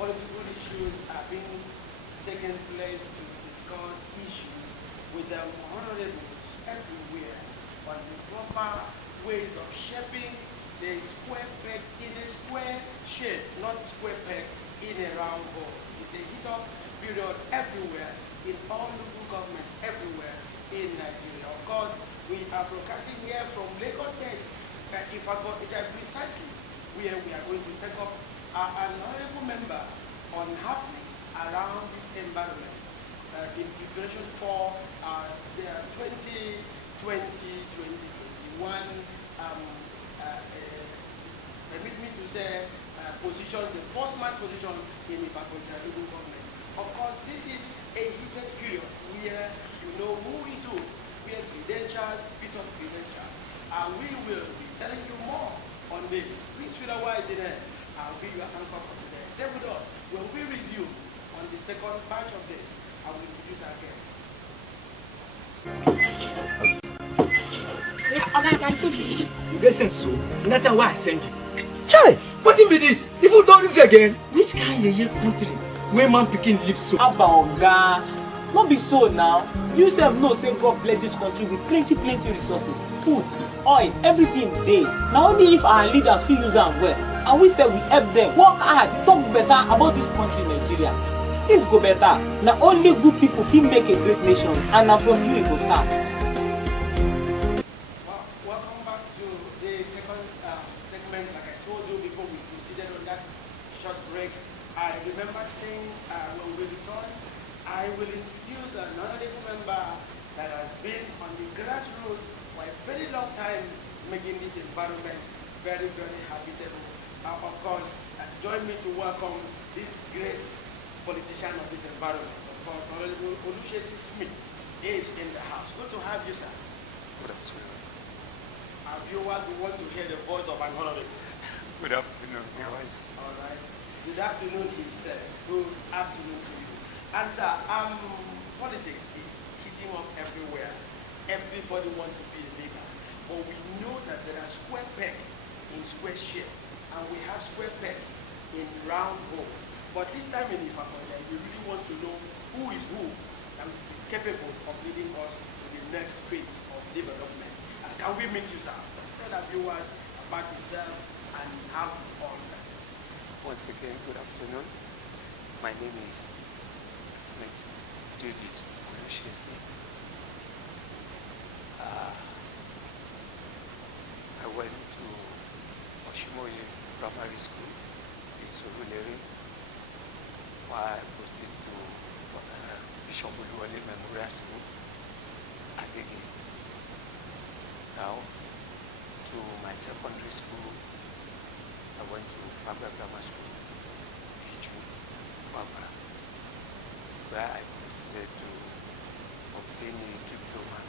political issues are being taken place to discuss issues with the honorables everywhere on the proper ways of shaping the square peg in a square shape, not square peg in a round hole. It's a heat-up period everywhere, in all local governments everywhere in Nigeria. Of course, we are broadcasting here from Lagos State, IFAKO, precisely where we are going to take up an honorable member on happenings around this environment in preparation for the 2020-2021 permit me to say position, the first man position in IFAKO local government. Of course, this is a heated period where you know who is who, where credentials, bit of credentials, and we will be telling you more on this. Please feel a while there. I'll be your anchor for today. Stay with us. When we resume on the second batch of this, I will introduce our guests. You get sense, so it's not a why I send you. Chai, what be this? If you don't do this again, which kind of country where man picking lives so? Abba, not be so now. You self know say God bless this country with plenty resources, food, oil, everything dey. Now only if our leaders feel use them well, and we say we help them work hard, talk better about this country, Nigeria. Things go better. Now only good people can make a great nation, and now from you it will start. Welcome back to the second segment. Like I told you before we proceeded on that short break, I remember saying when we return, I will introduce an honorable member that has been on the grassroots for a very long time, making this environment very habitable. Of course, join me to welcome this great politician of this environment. Of course, Honorable Olusesi Smith is in the house. Good to have you, sir. Good afternoon. Our viewers will want to hear the voice of an honorable. Good afternoon, viewers. All right. Good afternoon, he said. Good afternoon to you. And sir, politics is heating up everywhere. Everybody wants to be a leader. But we know that there are square peg in square shape, and we have square peg in round hole. But this time in IFAKO, we really want to know who is who and be capable of leading us to the next phase of development. And can we meet you, sir? Tell our viewers about yourself and how it all started. Once again, good afternoon. My name is Smith David Olusesi. I went to Oshimoye Primary School in Surulere, while I proceeded to Bishop Oluwole Memorial School, Agege. Now, to my secondary school, I went to Fabra Grammar School, Iju, Fabra, where I proceeded to obtain a diploma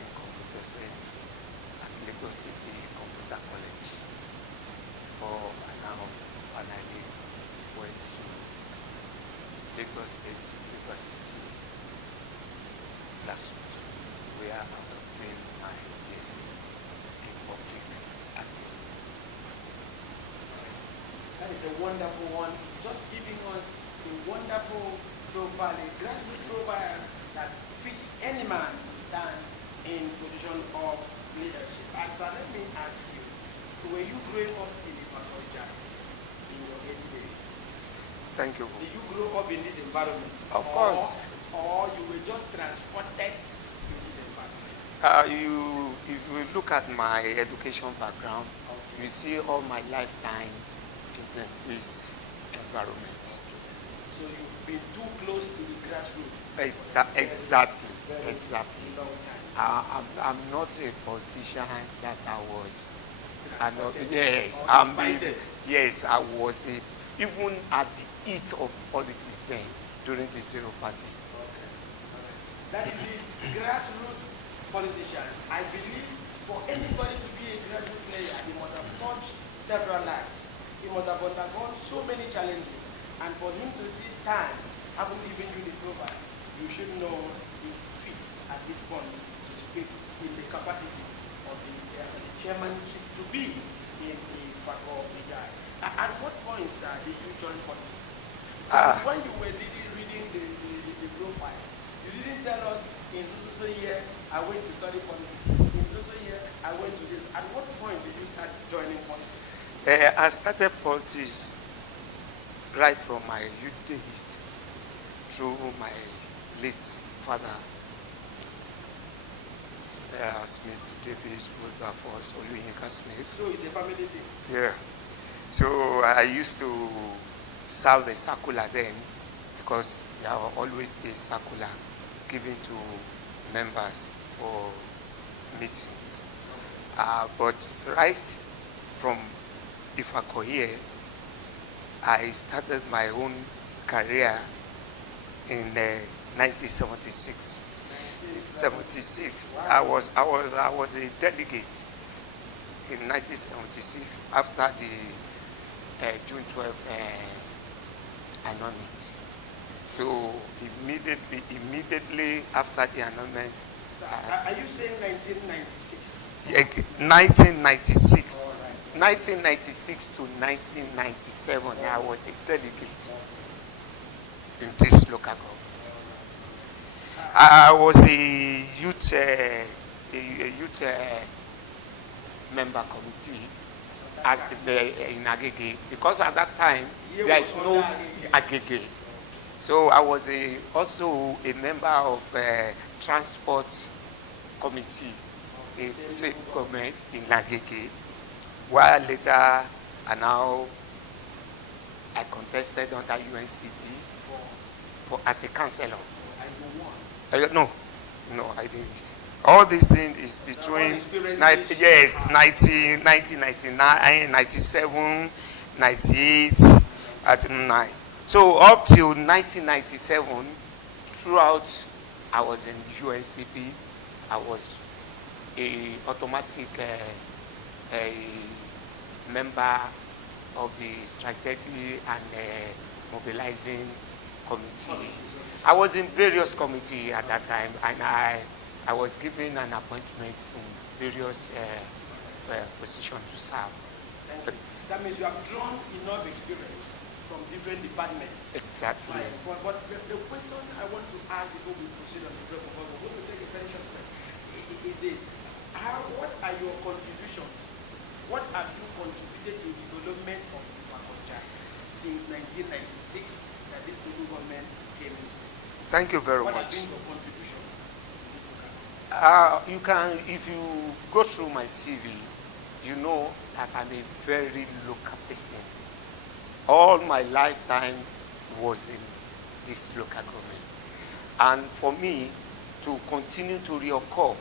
in computer science at Lagos City Computer College. For now, when I went to Lagos State University, Lasut, where I obtained my BSc in public admin. That is a wonderful one. Just giving us a wonderful profile, a graduate profile that fits any man to stand in position of leadership. Asa, let me ask you, were you growing up in IFAKO in your early days? Thank you. Did you grow up in this environment? Of course. Or you were just transported to this environment? If you look at my education background, you see all my lifetime is in this environment. So you've been too close to the grassroots. Exactly. Long time. I'm not a politician that I was. Yes, I was even at the heat of politics then during the Zero Party. Okay. That is the grassroots politician. I believe for anybody to be a grassroots player, he must have touched several lives. He must have undergone so many challenges. And for him to still stand, having given you the profile, you should know his fit at this point to speak in the capacity of the chairmanship to be in the IFAKO IJAIYE. At what point, sir, did you join politics? Ah. Because when you were reading the profile, you didn't tell us in so year I went to study politics. In so year I went to this. At what point did you start joining politics? I started politics right from my youth days through my late father, Smith David Wilberforce Oluyinka Smith. So it's a family thing. Yeah. So I used to serve a circular then because there will always be a circular given to members for meetings. But right from IFAKO here, I started my own career in 1976. 76. Wow. I was a delegate in 1976 after the June 12th annulment. So immediately after the annulment. So are you saying 1996? 1996. All right. 1996 to 1997, I was a delegate in this local government. I was a youth member committee in Agege because at that time there is no Agege. So I was also a member of transport committee in state government in Agege. While later, and now I contested under UNCB as a councillor. No, I didn't. All these things is between 1999, 97, 98, 99. So up till 1997, throughout, I was in UNCB. I was a automatic a member of the strategy and mobilizing committee. I was in various committees at that time, and I was given an appointment in various positions to serve. That means you have drawn enough experience from different departments. Exactly. Right. But the question I want to ask before we proceed on the proposal, when we take a pension plan, is this: what are your contributions? What have you contributed to the development of IFAKO since 1996 that this new government came into the system? Thank you very What much. has been your contribution to this You can, if you go through my CV, you know that I'm a very local person. All my lifetime was in this local government. And for me to continue to reoccur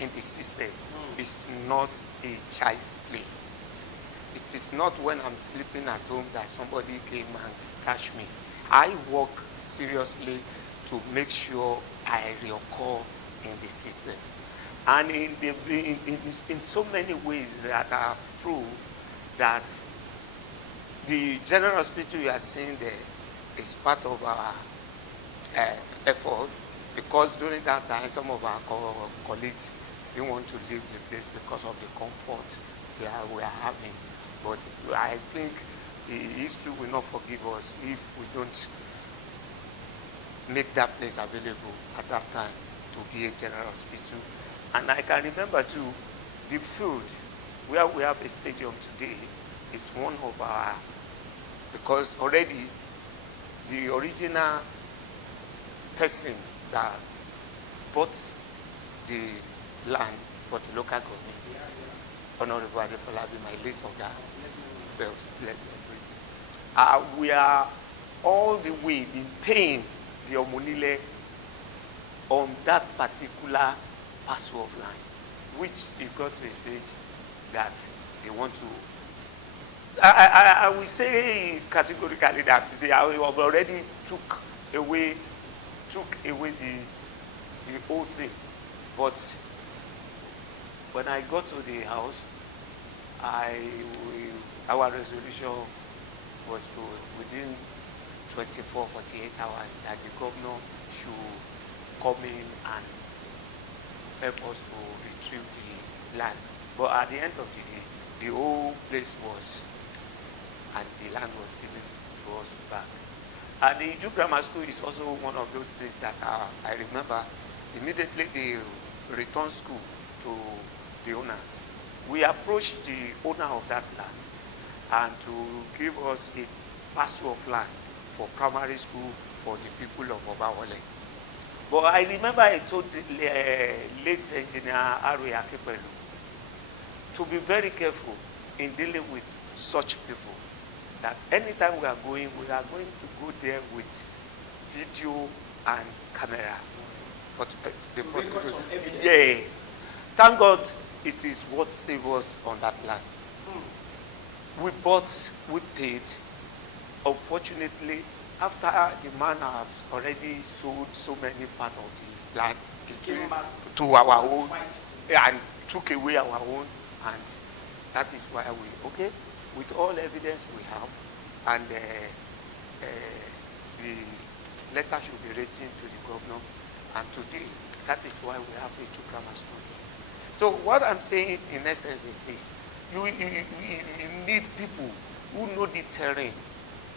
in the system is not a child's play. It is not when I'm sleeping at home that somebody came and catch me. I work seriously to make sure I reoccur in the system. And in so many ways that I have proved that the general hospital you are seeing there is part of our effort, because during that time some of our colleagues didn't want to leave the place because of the comfort we are having. But I think history will not forgive us if we don't make that place available at that time to be a general hospital. And I can remember too, the field where we have a stadium today is one of our, because already the original person that bought the land for the local government, Honorable Adefolabi, my late of that, we are all the way in paying the Omonile on that particular parcel of land, which it got to a stage that they want to. I will say categorically that they have already took away the whole thing. But when I got to the house, our resolution was to, within 24, 48 hours, that the governor should come in and help us to retrieve the land. But at the end of the day, the whole place was, and the land was given to us back. And the Iju Grammar School is also one of those things that I remember. Immediately they returned school to the owners. We approached the owner of that land and to give us a parcel of land for primary school for the people of Obawale. But I remember I told the late engineer Ari Akepelu to be very careful in dealing with such people. That anytime we are going to go there with video and camera. But yes. Thank God it is what saved us on that land. We bought, we paid. Unfortunately, after the man has already sold so many parts of the land to our own and took away our own, and that is why we, with all evidence we have, and the letter should be written to the governor, and today, that is why we have a grammar school. So what I'm saying in essence is this: you need people who know the terrain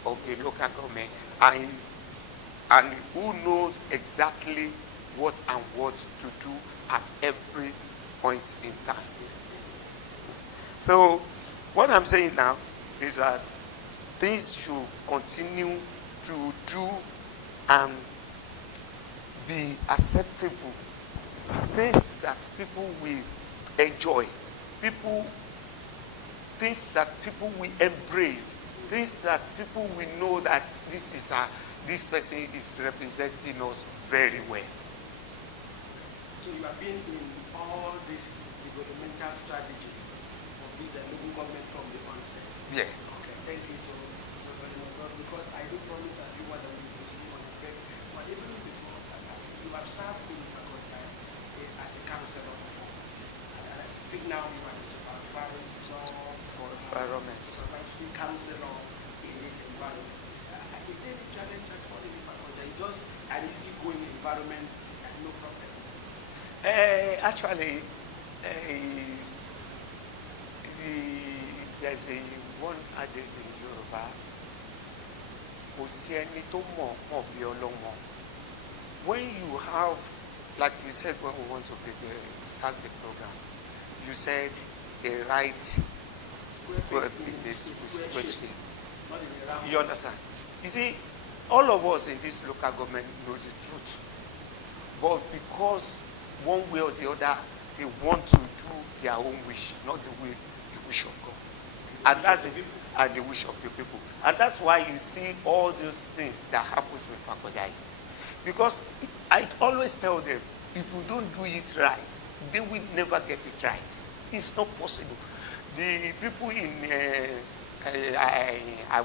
of the local government and who knows exactly what to do at every point in time. So what I'm saying now is that things should continue to do and be acceptable. Things that people will enjoy, things that people will embrace, things that people will know that this person is representing us very well. So you have been in all these developmental strategies of this local government from the onset. Yeah. Okay, thank you so very much. Because I do promise that you want to be on the back. But even before that, you have served in Fakotai as a counselor before. And as you speak now, you are the supervisor for environment. Supervisory counselor in this environment. Is there a challenge at all in Fakotai? Just an easy-going environment and no problem. Actually, there's one adage in Yoruba. When you have, like we said when we want to start the program, you said a right business. You understand? You see, all of us in this local government know the truth. But because one way or the other, they want to do their own wish, not the wish of God. And that's the wish of the people. And that's why you see all those things that happens with Fakotai. Because I always tell them, if you don't do it right, they will never get it right. It's not possible. The people in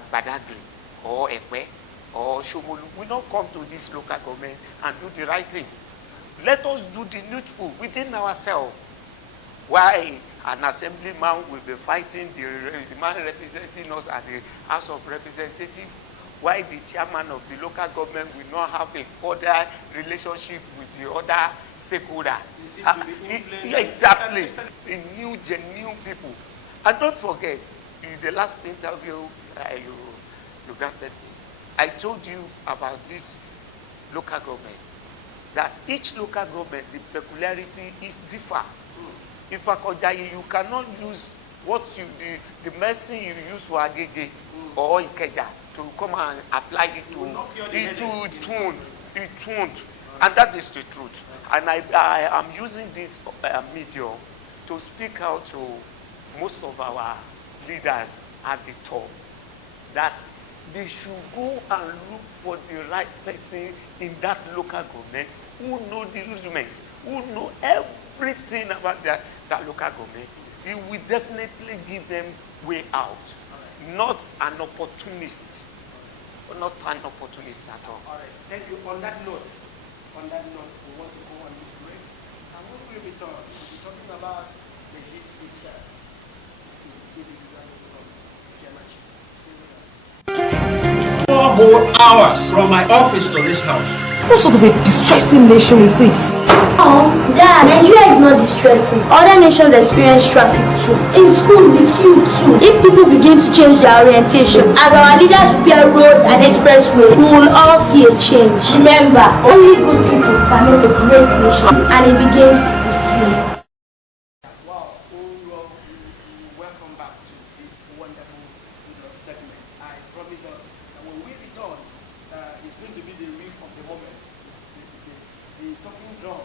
Badagry or Ekwe or Shomolu will not come to this local government and do the right thing. Let us do the needful within ourselves. Why an assemblyman will be fighting the man representing us at the House of Representatives? Why the chairman of the local government will not have a cordial relationship with the other stakeholder? Exactly. A new, genuine people. And don't forget, in the last interview you granted me, I told you about this local government. That each local government, the peculiarity is different. In IJAIYE, you cannot use the medicine you use for Agege or Ikeja to come and apply it to it won't. And that is the truth. And I am using this medium to speak out to most of our leaders at the top that they should go and look for the right person in that local government who know the movement, who know everything about that local government. It will definitely give them way out. Not an opportunist. Not an opportunist at all. All right. Thank you. On that note, we want to go on this break. And when we return, we'll be talking about the heat itself. 4 whole hours from my office to this house. What sort of a distressing nation is this? Dad, Nigeria is not distressing. Other nations experience traffic too. In school, we queue too. If people begin to change their orientation, as our leaders repair roads and expressways, we will all see a change. Remember, only good people can make a great nation, and it begins with you. Wow, welcome back to this wonderful segment. I promise us that when we return, it's going to be the riff of the moment. The talking drum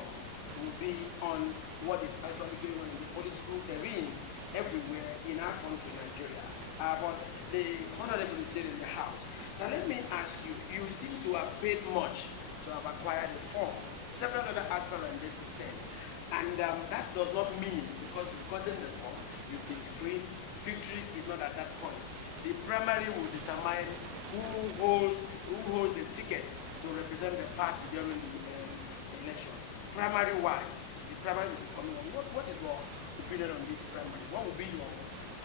will be on what is actually going on in the political terrain everywhere in our country, Nigeria. But the honorable is still in the house. So let me ask you, you seem to have paid much to have acquired the form. Several other aspirants did the same. And that does not mean because you've gotten the form, you've been screened, victory is not at that point. The primary will determine who holds the ticket to represent the party during the election. Primary wise, the primary will be coming on. What is your opinion on this primary? What will be your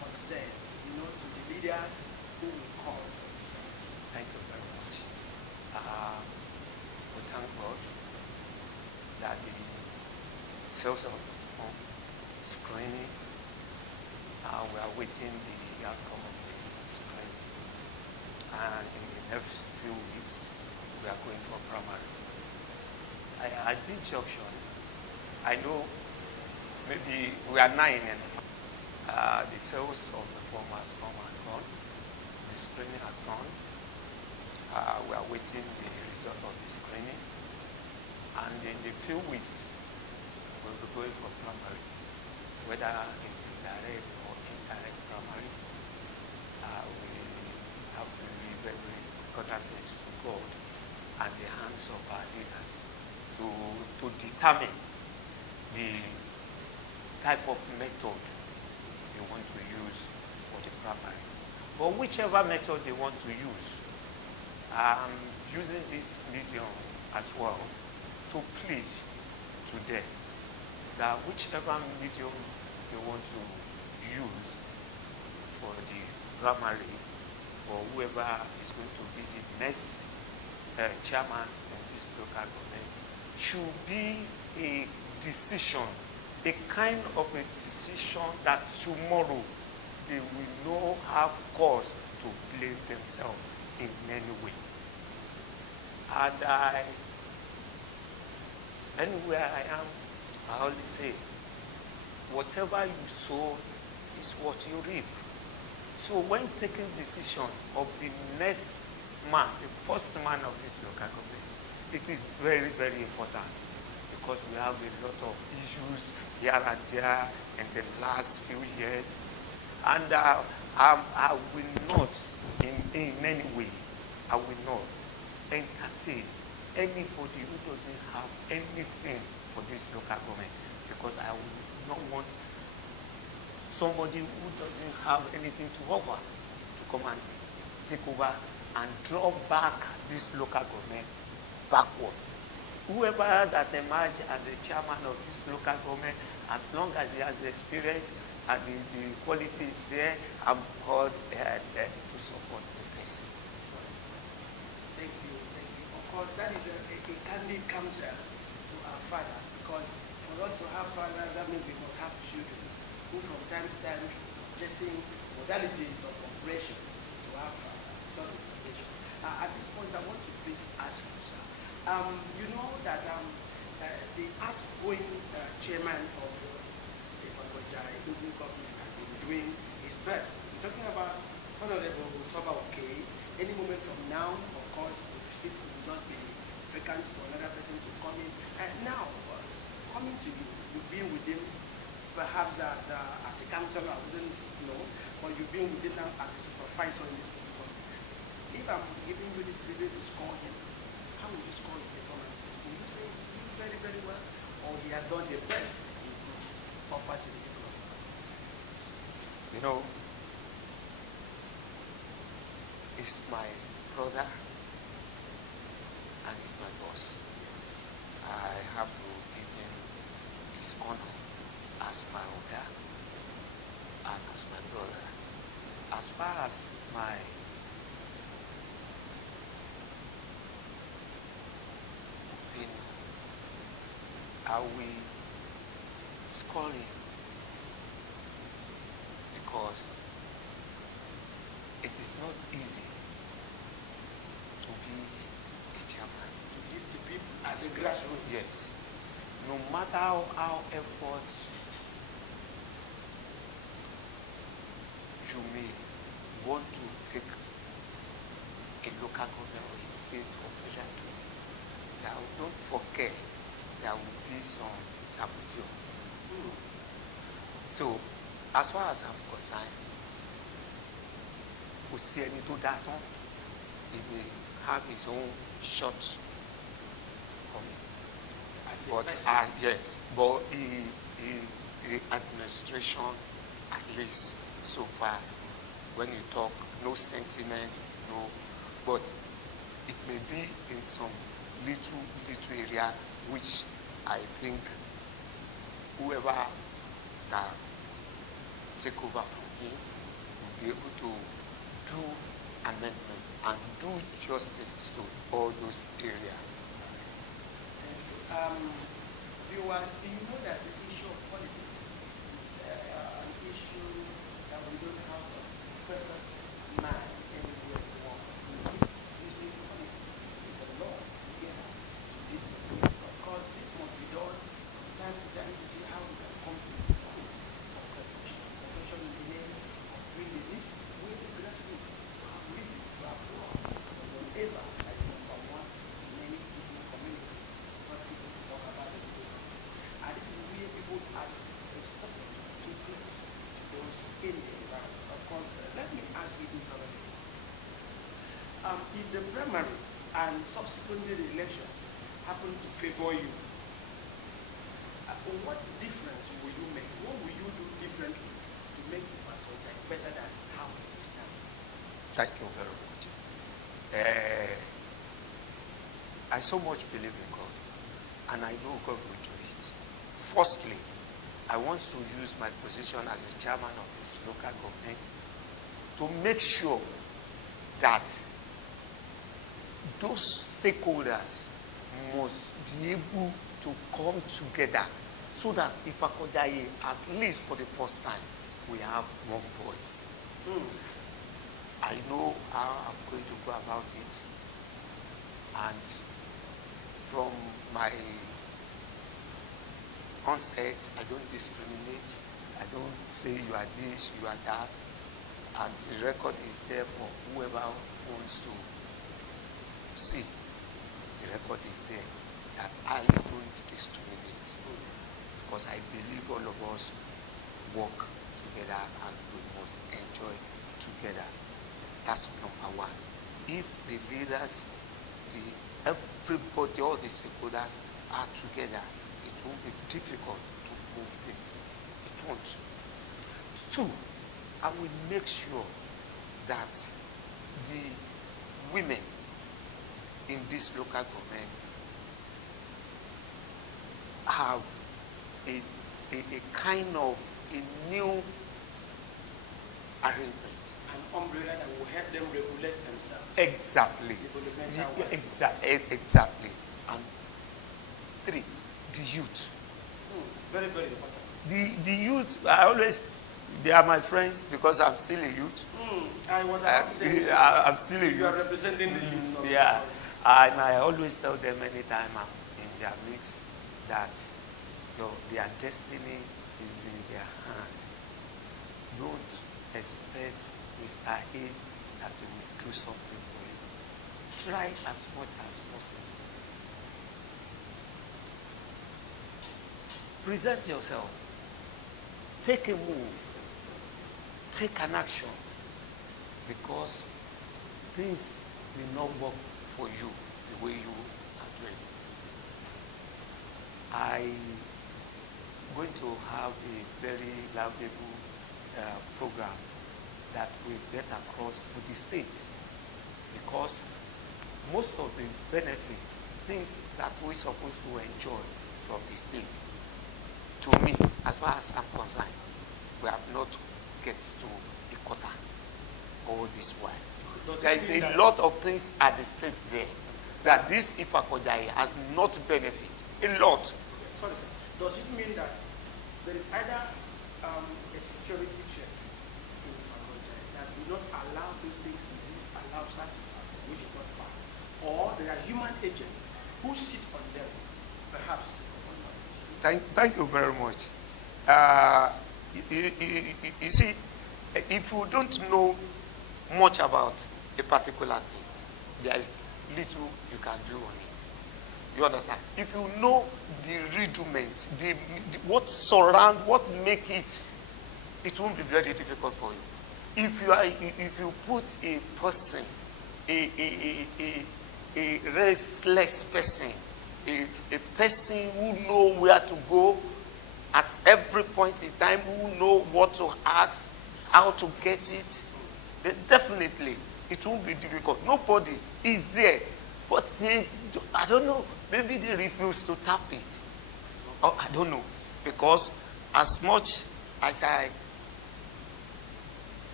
concern, to the leaders who will call for this? Thank you very much. We thank God that the sales of screening, we are waiting the outcome of the screening. And in the next few weeks, we are going for primary. At this junction, I know maybe we are 9 and the sales of the form has come and gone. The screening has gone. We are waiting the result of the screening. And in the few weeks, we'll be going for primary. Whether it is direct or indirect primary, we have to leave every other things to God and the hands of our leaders to determine the type of method they want to use for the primary. But whichever method they want to use, I'm using this medium as well to plead to them that whichever medium they want to use for the primary or whoever is going to be the next chairman of this local government should be a decision, a kind of a decision that tomorrow they will not have cause to blame themselves in any way. And anywhere I am, I always say, whatever you sow is what you reap. So when taking decision of the next man, the first man of this local government, it is very, very important because we have a lot of issues here and there in the last few years. And I will not, in any way, I will not entertain anybody who doesn't have anything for this local government, because I will not want somebody who doesn't have anything to offer to come and take over and draw back this local government backward. Whoever that emerges as a chairman of this local government, as long as he has experience and the quality is there, I'm called to support the person. Thank you. Of course, that is a candid counsel to our father, because for us to have fathers, that means we must have children who from time to time suggesting modalities of operations to our father. Just a suggestion. At this point, I want to please ask you, sir. You know that the outgoing chairman of the IJAIYE government has been doing his best. We're talking about Honorable Toba. Okay, any moment from now, of course, the seat will not be vacant for another person to come in. And now, coming to you, you've been with him perhaps as a counselor, I wouldn't know, but you've been with him now as a supervisor in this government. If I'm giving you this privilege to score him, how will you score his performance? Will you say he did very, very well, or he has done the best he could offer to the people? You know, he's my brother and he's my boss. I have to give him his honor as my older and as my brother. As far as my opinion, I will score him because it is not easy to be a chairman. To give the people at the grassroots. Yes. No matter how effort you may want to take a local government or a state or federal to, don't forget there will be some saboteur. So, as far as I'm concerned, kò sí ẹni tó dá tán, he may have his own short coming. But yes, but the administration, at least so far, when you talk, no sentiment, no, but it may be in some little area which I think whoever that take over from him will be able to do amendment and do justice to all those areas. Viewers, do you know that the issue of politics is an issue that we don't have a perfect man anywhere we want. We keep using politics with the laws together to deal with it. Of course, this must be done from time to time to see how we can come to the point of perfection. Perfection in the name of bringing this way the grassroots to have reason to applaud whenever that is number one in many people communities. Not people to talk about it. And this is where people are expected to close to those in the environment. Of course, let me ask you this already. If the primaries and subsequently the election happen to favor you, what difference will you make? What will you do differently to make the Patriotic better than how it is now? Thank you very much. I so much believe in God, and I know God will do it. Firstly, I want to use my position as the chairman of this local government to make sure that those stakeholders must be able to come together so that IFAKO, at least for the first time, we have one voice. I know how I'm going to go about it, and from my onset, I don't discriminate. I don't say you are this, you are that, and the record is there for whoever wants to see. The record is there that I don't discriminate, because I believe all of us work together and we must enjoy together. That's number one. If the leaders, everybody, all the stakeholders are together, it won't be difficult to move things. It won't. Two, I will make sure that the women in this local government have a kind of a new arrangement. An umbrella that will help them regulate themselves. Exactly. Exactly. And three, the youth. Very, very important. The youth, they are my friends because I'm still a youth. I was about to say, I'm still a youth. you are representing the youth. Yeah. And I always tell them anytime I'm in their mix that their destiny is in their hand. Don't expect Mr. A that he will do something for you. Try as much as possible. Present yourself. Take a move. Take an action. Because things will not work for you the way you are doing. I'm going to have a very valuable program that will get across to the state, because most of the benefits, things that we're supposed to enjoy from the state, to me, as far as I'm concerned, we have not get to a quarter all this while. There is a lot of things at the state there that this IFAKO has not benefit. A lot. sorry, sir, does it mean that there is either a security check in IFAKO that will not allow those things to be allowed such which is not fine, or there are human agents who sit on them, perhaps? Thank you very much. You see, if you don't know much about a particular thing, there is little you can do on it. You understand? If you know the rudiment, what surround, what make it, it won't be very difficult for you. If you put a person, a restless person, a person who know where to go at every point in time, who know what to ask, how to get it, then definitely it won't be difficult. Nobody is there, but I don't know, maybe they refuse to tap it. Or I don't know, because as much as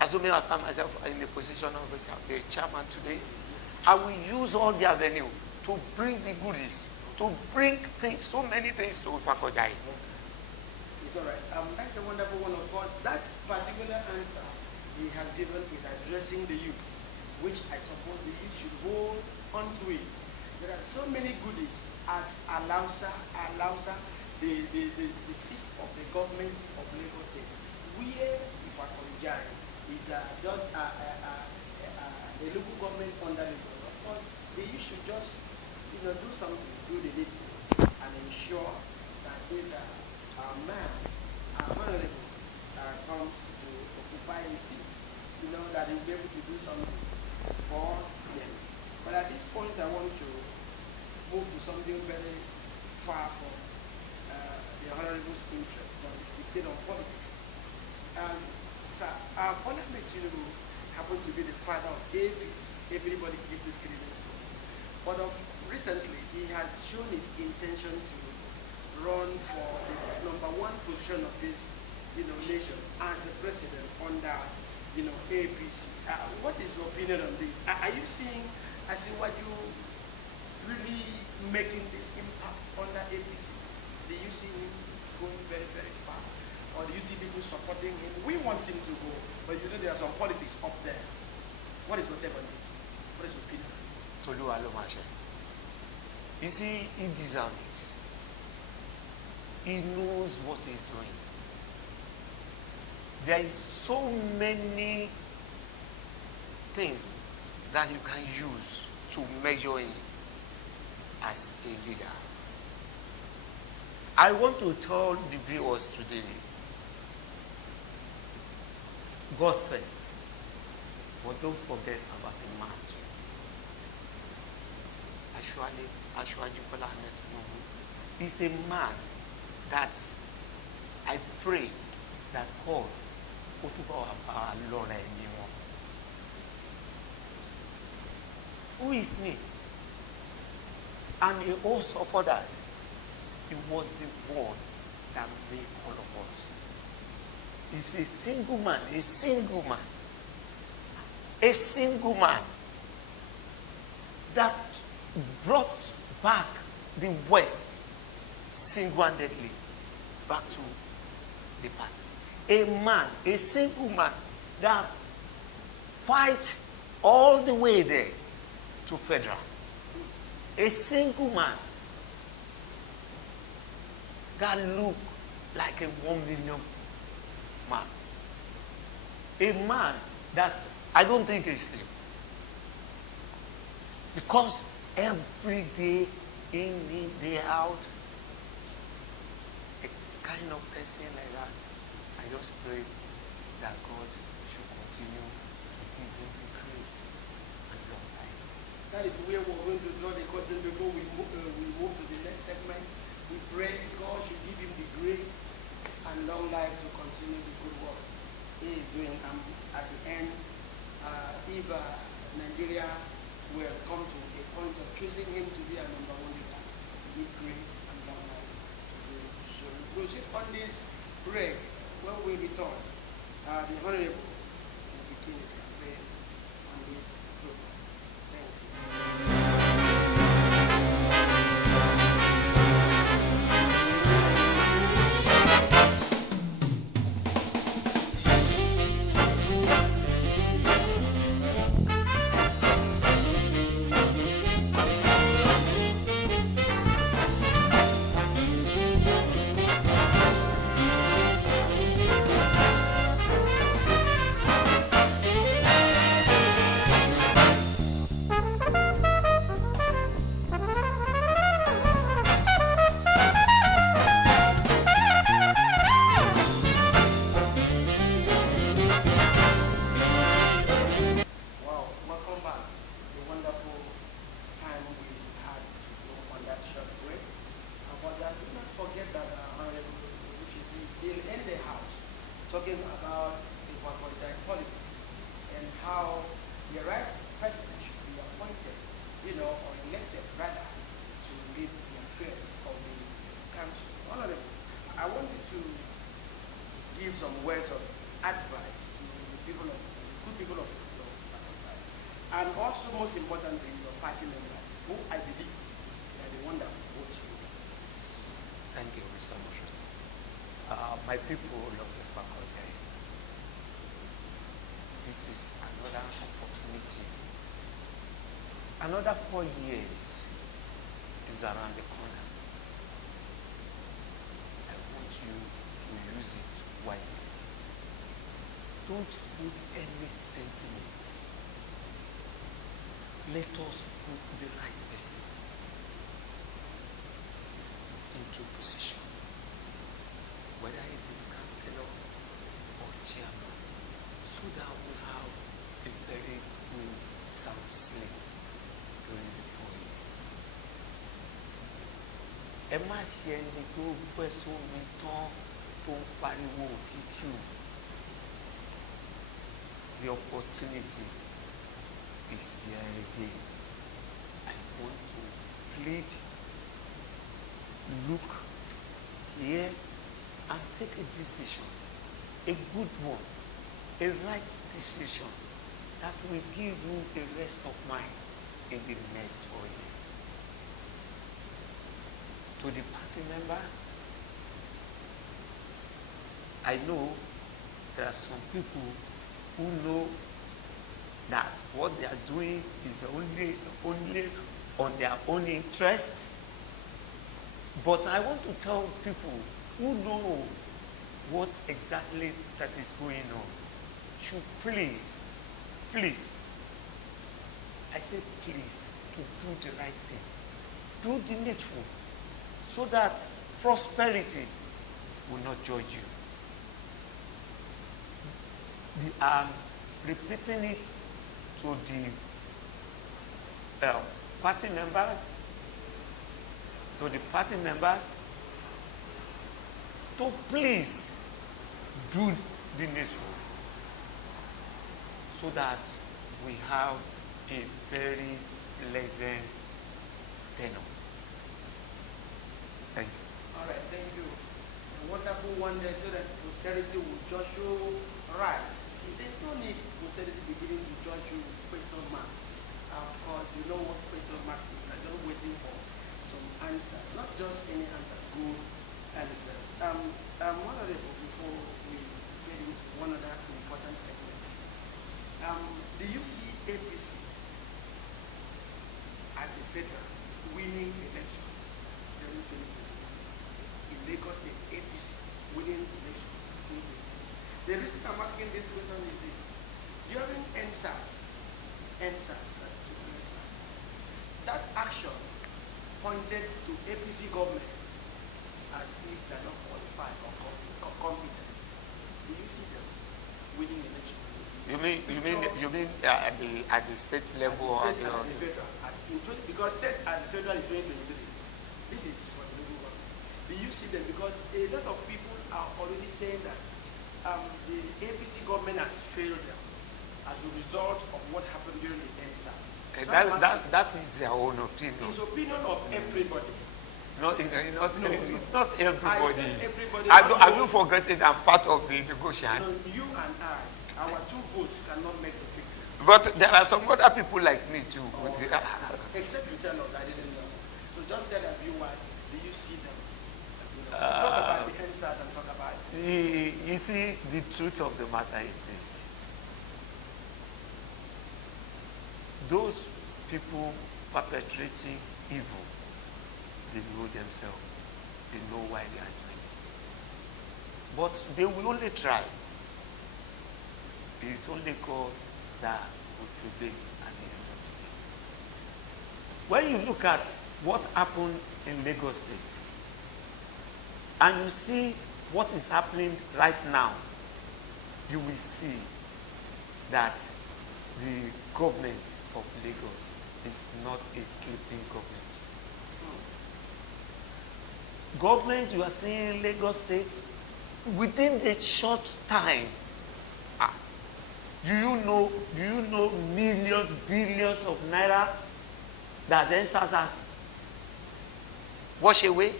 assuming I find myself in a position of a chairman today, I will use all the avenue to bring the goodies, to bring things, so many things to IFAKO. It's all right. That's a wonderful one, of course. That particular answer he has given is addressing the youth, which I suppose the youth should hold on to it. There are so many goodies at Alausa, the seat of the government of Lagos State, where IFAKO is just a local government under Lagos. Of course, the youth should just do something, do the listening, and ensure that this man, honorable, comes to occupy a seat, that he will be able to do something for them. But at this point, I want to move to something very far from the honorable's interest, but it's still on politics. Sir, Bola Tinubu happened to be the father of APC. Everybody keeps this credence to him. But recently, he has shown his intention to run for the #1 position of this nation as a president under APC. What is your opinion on this? Are you seeing, what you really making this impact under APC? Do you see him going very, very far? Or do you see people supporting him? We want him to go, but there are some politics up there. What is your take on this? What is your opinion on this? Tolu Alomache. You see, he deserves it. He knows what he's doing. There is so many things that you can use to measure him as a leader. I want to tell the viewers today, God first, but don't forget about a man too. Ashwaju Bola Ahmed Tinubu is a man that I pray that God will Lord. Who is me? And a host of others. He was the one that made all of us. He's a single man, that brought back the West single-handedly back to the party. A single man that fights all the way there to federal. A single man that looked like a 1 million man. A man that I don't think is sleep. Because every day in, day out, a kind of person like that, I just pray that God should continue to give him the grace and long life. That is where we're going to draw the curtain before we move to the next segment. We pray God should give him the grace and long life to continue the good works he is doing. At the end, if Nigeria will come to a point of choosing him to be a #1 leader, give grace and long life to do so. We proceed on this break. When we return, the Honorable will begin his campaign on this program. Thank you. some words of advice to the people of good people of and also most importantly your party members, who I believe are the one that will vote you. Thank you, Mr. Moshe. My people of the faculty, this is another opportunity. Another 4 years is around the corner. I want you to use it wisely. Don't put any sentiment. Let us put the right person into position, whether it is councillor or chairman, so that we have a very good sound sleep during the 4 years. Ẹ má ṣe ẹni tó pẹ́ sómi tán tó ń pariwo òtútù. The opportunity is there again. I want to plead, look, hear, and take a decision, a good one, a right decision that will give you a rest of mind in the next 4 years. To the party member, I know there are some people who know that what they are doing is only on their own interest. But I want to tell people who know what exactly that is going on, should please, I say please, to do the right thing. Do the needful, so that prosperity will not judge you. I'm repeating it to the party members, to please do the needful, so that we have a very pleasant tenure. Thank you. All right, thank you. A wonderful one there, so that posterity will judge you right. There's no need posterity beginning to judge you with question marks. Of course, you know what question marks is. I'm just waiting for some answers, not just any answer, good answers. Honorable, before we get into one other important segment, do you see APC at the federal winning elections 2023? In Lagos State, APC winning elections. The reason I'm asking this question is this. During NSAS that took place last time, that action pointed to APC government as if they are not qualified or competent. Do you see them winning elections? You mean at the state level or the federal? Because state and federal is 2023. This is for the local government. Do you see them? Because a lot of people are already saying that the APC government has failed them as a result of what happened during the NSAS. That is their own opinion. It's opinion of everybody. It's not everybody. I said everybody. Have you forgotten I'm part of the negotiation? No, you and I, our 2 votes cannot make the victory. But there are some other people like me too. Except you tell us, I didn't know. So just tell the viewers, do you see them? Talk about the NSAS and talk about it. You see, the truth of the matter is this. Those people perpetrating evil, they know themselves. They know why they are doing it. But they will only try. It's only God that will prevail at the end of the day. When you look at what happened in Lagos State, and you see what is happening right now, you will see that the government of Lagos is not a sleeping government. Government, you are seeing in Lagos State, within the short time, do you know millions, billions of naira that the NSAS has washed away?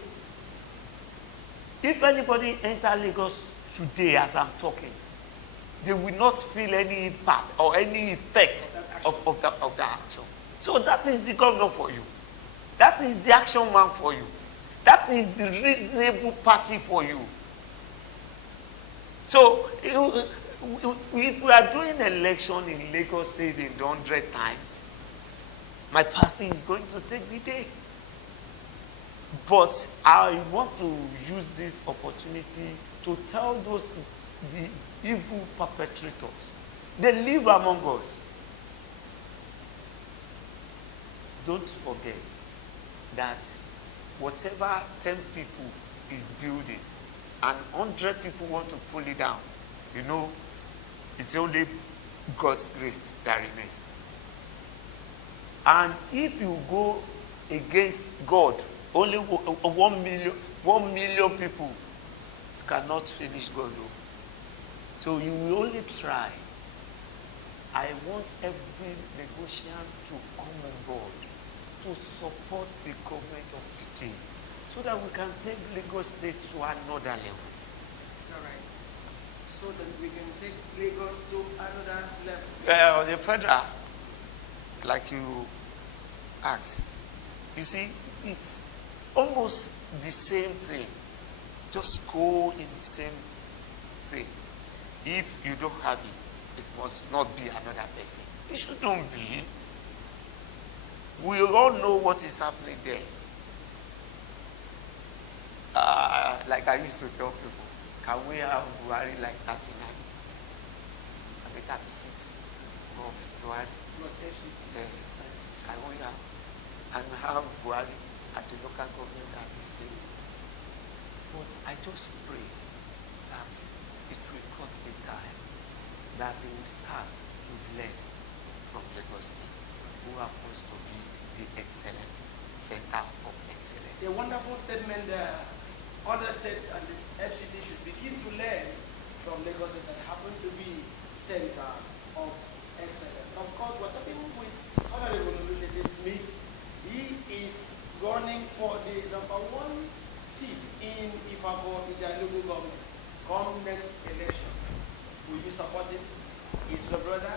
If anybody enter Lagos today as I'm talking, they will not feel any impact or any effect of the action. So that is the governor for you. That is the action man for you. That is the reasonable party for you. So if we are doing election in Lagos State in 100 times, my party is going to take the day. But I want to use this opportunity to tell those the evil perpetrators. They live among us. Don't forget that whatever 10 people is building and 100 people want to pull it down, you know, it's only God's grace that remains. And if you go against God, only 1 million people cannot finish God. So you will only try. I want every negotiation to come on board to support the government of the day so that we can take Lagos State to another level. It's all right. So that we can take Lagos to another level. The federal, like you asked, you see, it's almost the same thing. Just go in the same thing. If you don't have it, it must not be another person. It shouldn't be. We all know what is happening there. Like I used to tell people, can we have Buhari like 39? I mean 36 of Buhari. Can we have? And have Buhari at the local government and the state. But I just pray that it will cut the time, that they will start to learn from Lagos State, who happens to be the excellent center of excellence. A wonderful statement there. Other states and the FCT should begin to learn from Lagos State that happens to be center of excellence. Of course, we're talking with Honorable Olusesi Smith. He is running for the #1 seat in IFAKO, IJAIYE local government. Come next election, will you support him? He's your brother.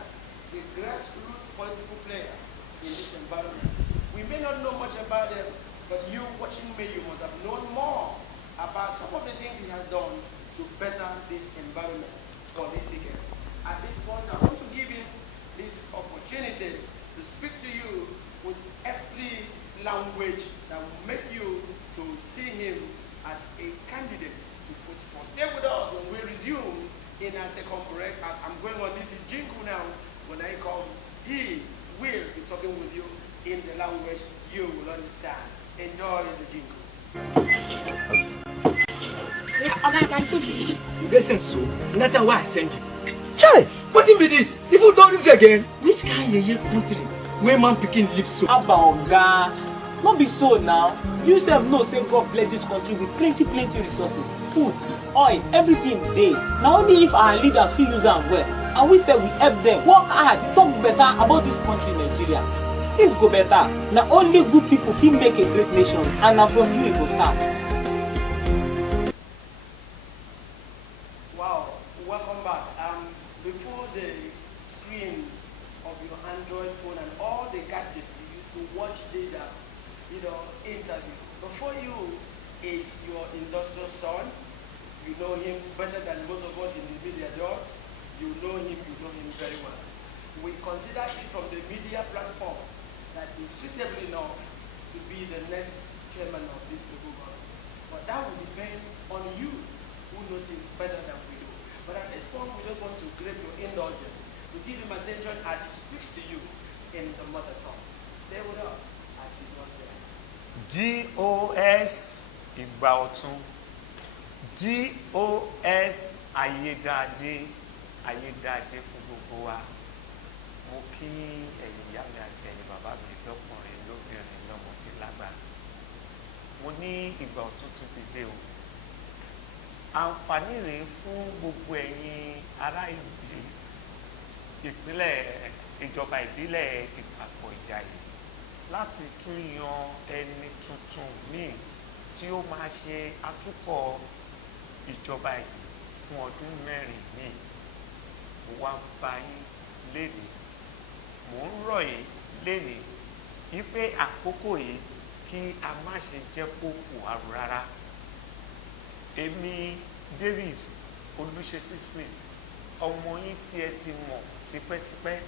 He's a grassroots political player in this environment. We may not know much about him, but you watching me, you must have known more about some of the things he has done to better this environment politically. At this point, I want to give him this opportunity to speak to you with every language that will make you to see him as a candidate to vote for. Stay with us when we resume in our second break. As I'm going on, this is Jingu now. When I come, he will be talking with you in the language you will understand. Enjoy the Jingu. You get sense, so it's not why I send you. Chai, what be this? If you do this again, which kind of country where man picking live so? Abba Oga, not be so now. You self know say God bless this country with plenty resources, food, oil, everything dey. Now only if our leaders feel use them well, and we say we help them work hard, talk better about this country, Nigeria. Things go better. Now only good people can make a great nation, and now from you it will start. Wow, welcome back. Before the screen of your Android phone and all the gadgets you used to watch this, interview. Before you is your industrial son. You know him better than most of us in the media does. You know him very well. We consider it from the media platform that is suitable enough to be the next chairman of this local government. But that will depend on you, who knows it better than we do. But at this point, we don't want to grab your indulgence, to give him attention as he speaks to you in the mother tongue. Stay with us as he was there. DOS Ìgbà Ọ̀tun, DOS Ayédáadé fún gbogbo wa. Mo kí ẹ̀yin ìyá mi àti ẹ̀yin bàbá mi lọ́kùnrin lóbìnrin lọ́mọdé lágbà. Mo ní ìgbà ọ̀tun ti dìde o. Àǹfààní rèé fún gbogbo ẹ̀yin ará ìjọba ìbílẹ̀ Ìpàkọ̀ Ìjàyè láti tún yan ẹni tuntun míì tí ó máa ṣe atukọ̀ ìjọba yìí fún ọdún mẹ́rin míì mo wá bá yín lénìí mò ń rọ̀ yín lénìí wípé àkókò yìí kí a má ṣe jẹ́ kó fò àrùn rárá. Èmi David Olusesi Smith, ọmọ yín tí ẹ ti mọ̀ tipẹ́tipẹ́,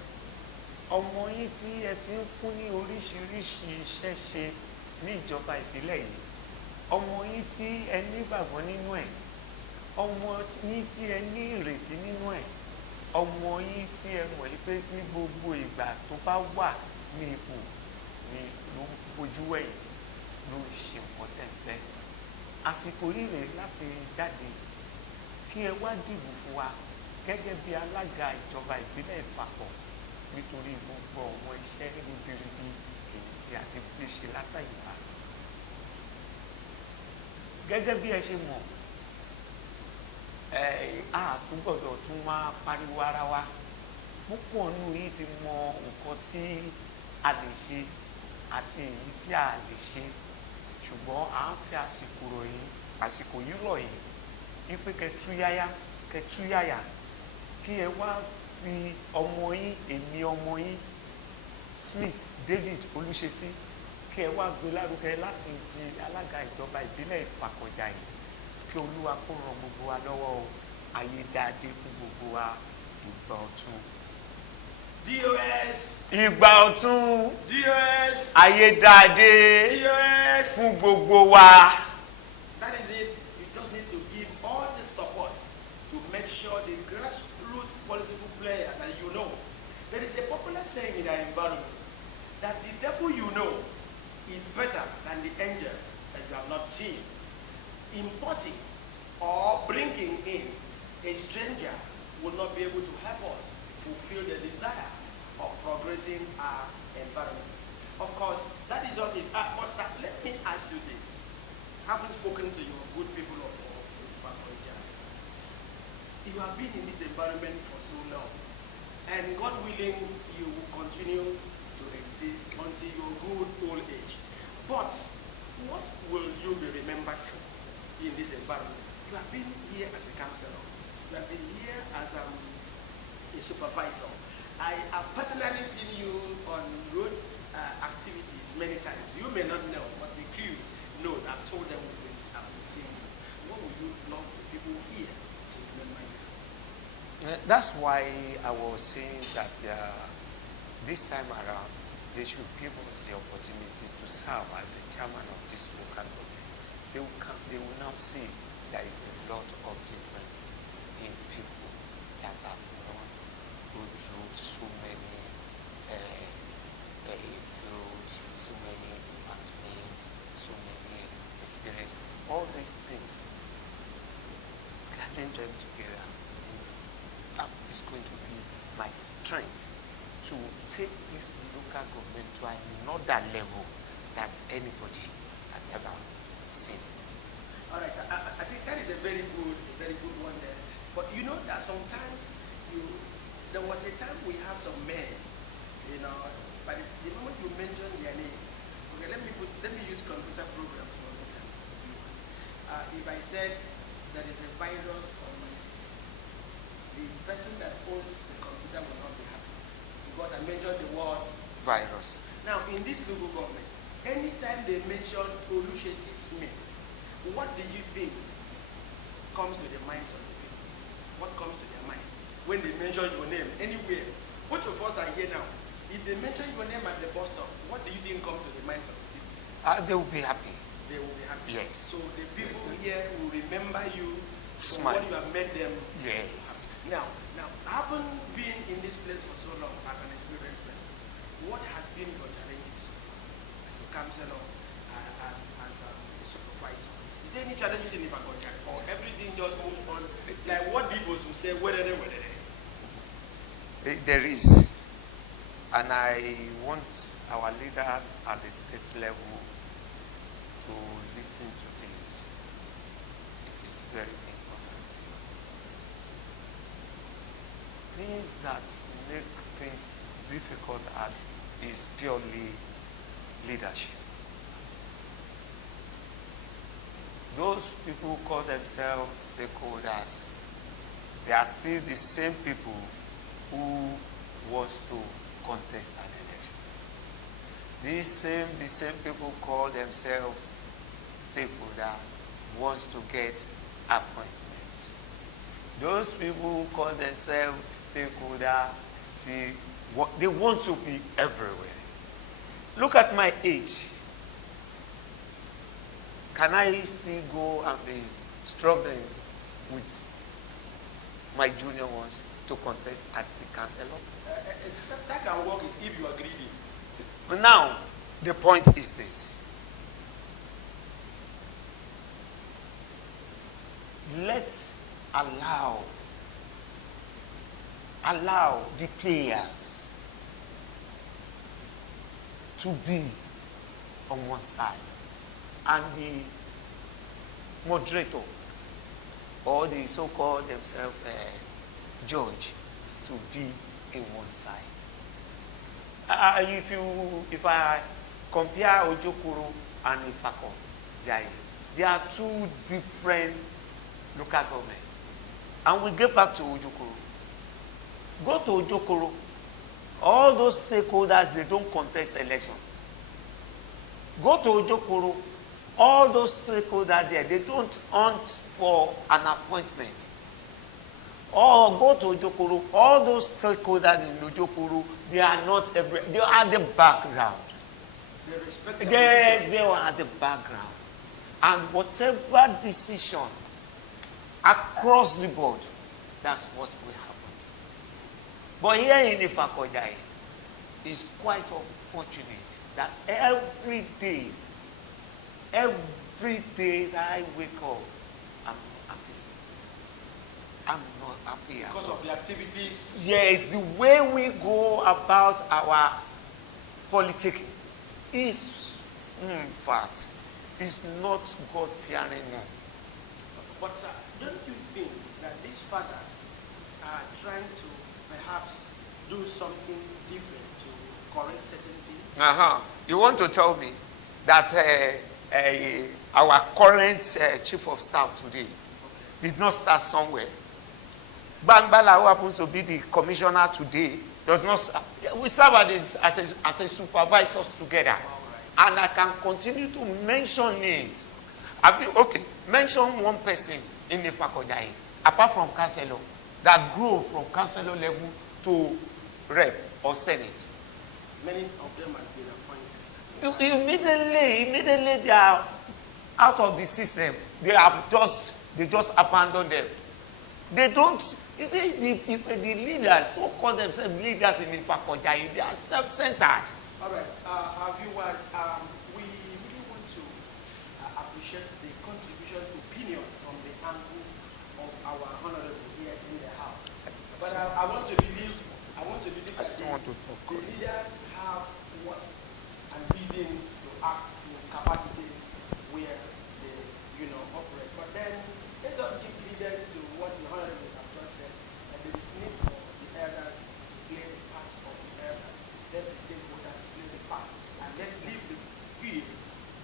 ọmọ yín tí ẹ ti ń fún ní oríṣiríṣi iṣẹ́ ṣe ní ìjọba ìbílẹ̀ yìí, ọmọ yín tí ẹ nígbàgbọ́ nínú ẹ̀, ọmọ yín tí ẹ ní ìrètí nínú ẹ̀, ọmọ yín tí ẹ mọ̀ pé ní gbogbo ìgbà tó bá wà ní ipò ni ló ń bójú ẹ̀yìn ló ń ṣe nǹkan tẹ̀ ń fẹ́. Àsìkò yìí rèé láti jáde kí ẹ wá dìbò fún wa gẹ́gẹ́ bí alága ìjọba ìbílẹ̀ Ìfàkọ̀ nítorí gbogbo àwọn iṣẹ́ ribiribi èyí tí a ti gbé ṣe látàyèwá. Gẹ́gẹ́ bí ẹ ṣe mọ̀ a tún gbọ́dọ̀ tún máa pariwo ara wa. Púpọ̀ nínú yìí ti mọ nǹkan tí a lè ṣe àti èyí tí a lè ṣe, ṣùgbọ́n à ń fi àsìkò yìí rọ̀ yìí wípé kẹtúyáyà kí ẹ wá fi ọmọ yín, èmi ọmọ yín Smith David Olusesi, kí ẹ wá gbé lárugẹ láti di alága ìjọba ìbílẹ̀ Ìfàkọ̀jà yìí. Kí Olúwa kó ràn gbogbo wa lọ́wọ́ o, ayé dáadé fún gbogbo wa, ìgbà ọ̀tun. DOS. Ìgbà ọ̀tun. DOS. Ayé dáadé. DOS. Fún gbogbo wa. That is it. You just need to give all the support to make sure the grassroots political player that you know. There is a popular saying in our environment that the devil you know is better than the angel that you have not seen. Importing or bringing in a stranger will not be able to help us fulfill the desire of progressing our environment. Of course, that is just it. But sir, let me ask you this. Having spoken to your good people of IJAIYE, you have been in this environment for so long, and God willing, you will continue to exist until your good old age. But what will you be remembered for in this environment? You have been here as a counselor. You have been here as a supervisor. I have personally seen you on road activities many times. You may not know, but the crew knows. I've told them this. I've been seeing you. What would you love the people here to remember you? That's why I was saying that this time around, they should give us the opportunity to serve as the chairman of this local government. They will now see there is a lot of difference in people that have gone through so many fields, so many departments, so many experiences. All these things, getting them together, that is going to be my strength to take this local government to another level that anybody had ever seen. All right, I think that is a very good one there. But you know that sometimes there was a time we have some men, but the moment you mention their name, okay, let me use computer programs for instance. If I said there is a virus on my system, the person that owns the computer will not be happy because I mentioned the word virus. Now, in this local government, anytime they mention Olusesi Smith, what do you think comes to the minds of the people? What comes to their mind when they mention your name anywhere? Both of us are here now. If they mention your name at the bus stop, what do you think comes to the minds of the people? They will be happy. They will be happy. Yes. So the people here will remember you Smile. for what you have made them. Yes. Now, having been in this place for so long as an experienced person, what has been your challenges so far as a counselor, as a supervisor? Is there any challenges in IFAKO, or everything just moves on like what people will say, whether? There is, and I want our leaders at the state level to listen to this. It is very important. Things that make things difficult is purely leadership. Those people who call themselves stakeholders, they are still the same people who wants to contest an election. The same people call themselves stakeholder, wants to get appointments. Those people who call themselves stakeholder still they want to be everywhere. Look at my age. Can I still go and be struggling with my junior ones to contest as a councillor? Except that can work is if you are greedy. But now, the point is this. Let's allow the players to be on one side and the moderator or the so-called themselves judge to be in one side. If I compare Ojokoro and IFAKO, they are two different local government. And we get back to Ojokoro. Go to Ojokoro. All those stakeholders, they don't contest election. Go to Ojokoro. All those stakeholders there, they don't hunt for an appointment. Or go to Ojokoro. All those stakeholders in Ojokoro, they are not they are at the background. They respect They are at the background. And whatever decision across the board, that's what will happen. But here in IFAKO, it's quite unfortunate that every day that I wake up, I'm happy. I'm not happy at all. Because of the activities? Yes, the way we go about our politics is, in fact, is not God-fearing. But sir, don't you think that these fathers are trying to perhaps do something different to correct certain things? You want to tell me that our current chief of staff today did not start somewhere? Banbala, who happens to be the commissioner today, does not. We serve as a supervisors together, and I can continue to mention names. Okay, mention one person in the faculty, apart from councillor, that grew from councillor level to rep or senate. Many of them have been appointed. Immediately they are out of the system. They just abandon them. They don't. You see, the leaders who call themselves leaders in the faculty, they are self-centered. All right, our viewers, we really want to appreciate the contribution opinion from the angle of our honorable here in the house. But I want to believe that the leaders have what and reasons to act in capacities where they, operate. But then they don't give credence to what the honorable have just said, and there is need for the elders to play the part of the elders. Let the stakeholders play the part, and let's leave the field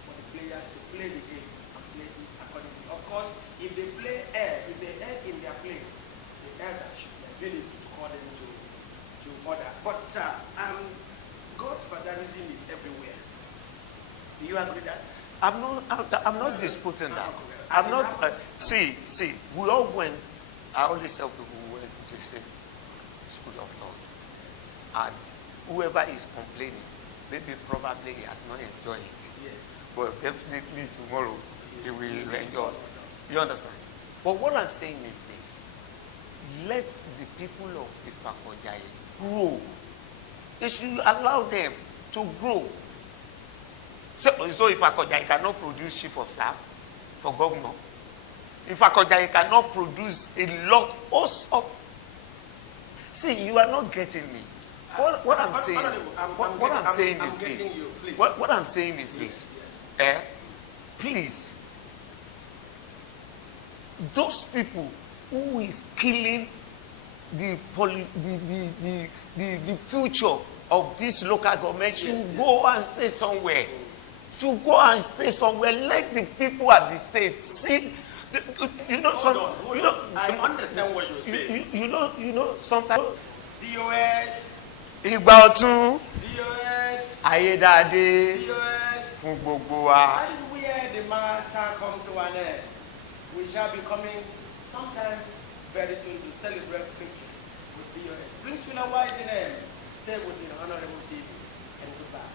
for the players to play the game and play it accordingly. Of course, if they err in their play, the elders should be ability to call them to order. But Godfatherism is everywhere. Do you agree that? I'm not disputing that. I'm not. See. We all went. I always tell people who went to the same school of law, and whoever is complaining, maybe probably he has not enjoyed it. Yes. But definitely tomorrow he will enjoy. You understand? But what I'm saying is this: let the people of the faculty grow. They should allow them to grow. So if faculty cannot produce chief of staff for governor, if faculty cannot produce a lot of. See, you are not getting me. What I'm saying. What I'm saying is this. What I'm saying is this. Please, those people who is killing the future of this local government should go and stay somewhere. Should go and stay somewhere. Let the people at the state see You know, Hold on. I understand what you're saying. You know, sometimes. DOS. Ìgbà ọ̀tun. DOS. Ayédáadé. DOS. Fún gbogbo wa. And where the matter come to an end, we shall be coming sometime very soon to celebrate victory with DOS. Prince Philawai, stay with the Honorable TV, and goodbye.